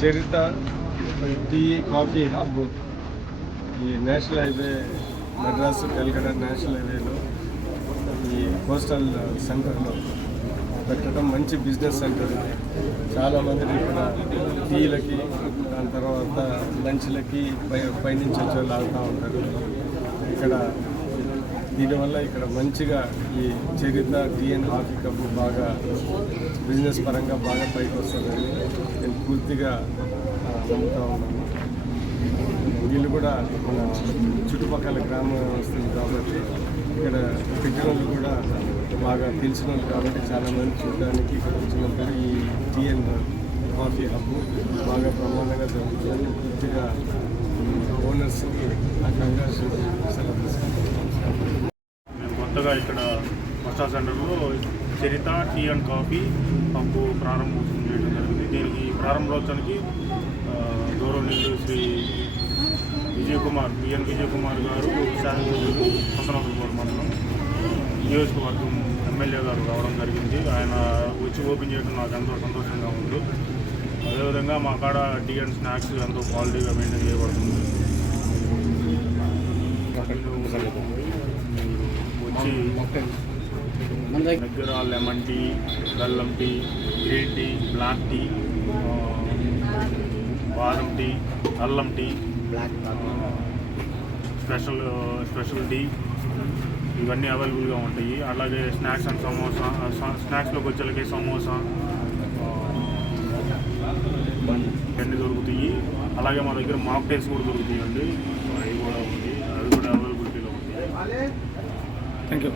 చరిత tea coffee hub ఈ national highway Madras Calcutta national హైవేలో ఈ కోస్టల్ సెంటర్లో పెట్టడం మంచి బిజినెస్ సెంటర్. చాలామంది ఇక్కడ టీలకి దాని తర్వాత లంచ్లకి పైనుంచి వచ్చే వాళ్ళు ఆగుతూ ఉంటారు. ఇక్కడ దీనివల్ల ఇక్కడ మంచిగా ఈ చరిత్ర టీ అండ్ కాఫీ కప్ బాగా బిజినెస్ పరంగా బాగా పైకి వస్తుందని నేను పూర్తిగా నమ్ముతూ ఉన్నాను. వీళ్ళు కూడా మన చుట్టుపక్కల గ్రామం వస్తుంది కాబట్టి ఇక్కడ పెట్టిన వాళ్ళు కూడా బాగా తెలిసిన వాళ్ళు కాబట్టి చాలామంది చూడడానికి ఇక్కడ వచ్చినప్పుడు ఈ టీ అండ్ కాఫీ హబ్ బాగా ప్రమాదంగా జరుగుతుందని పూర్తిగా ఓనర్స్కి ఆ కంగ్రాచులేషన్స్ తీసుకుంటాం. మేము కొత్తగా ఇక్కడ మస్టా సెంటర్లో చరిత టీ అండ్ కాఫీ హబ్ ప్రారంభోత్సవం చేయడం జరిగింది. దీనికి ప్రారంభోత్సవానికి గౌరవనీయులు శ్రీ బిఎన్ విజయ్ కుమార్ గారు శాసనసభ్యులు కొత్తనూతలపూడి మండలం నియోజకవర్గం ఎమ్మెల్యే గారు రావడం జరిగింది. ఆయన వచ్చి ఓపెన్ చేయడం నాకు ఎంతో సంతోషంగా ఉంది. అదేవిధంగా మా కాడ టీ అండ్ స్నాక్స్ ఎంతో క్వాలిటీగా మెయింటైన్ చేయబడుతుంది. వచ్చి దగ్గర లెమన్ టీ, బెల్లం tea, green tea, black tea, బాదం టీ, అల్లం టీ, స్పెషల్ టీ ఇవన్నీ అవైలబుల్గా ఉంటాయి. అలాగే స్నాక్స్ అండ్ సమోసా, స్నాక్స్లోకి వచ్చేలకి సమోసా ఇవన్నీ దొరుకుతాయి. అలాగే మా దగ్గర మాక్టైల్స్ కూడా దొరుకుతాయి అండి. అవి కూడా ఉంది, అవి కూడా అవైలబిలిటీలో ఉంది. Thank you.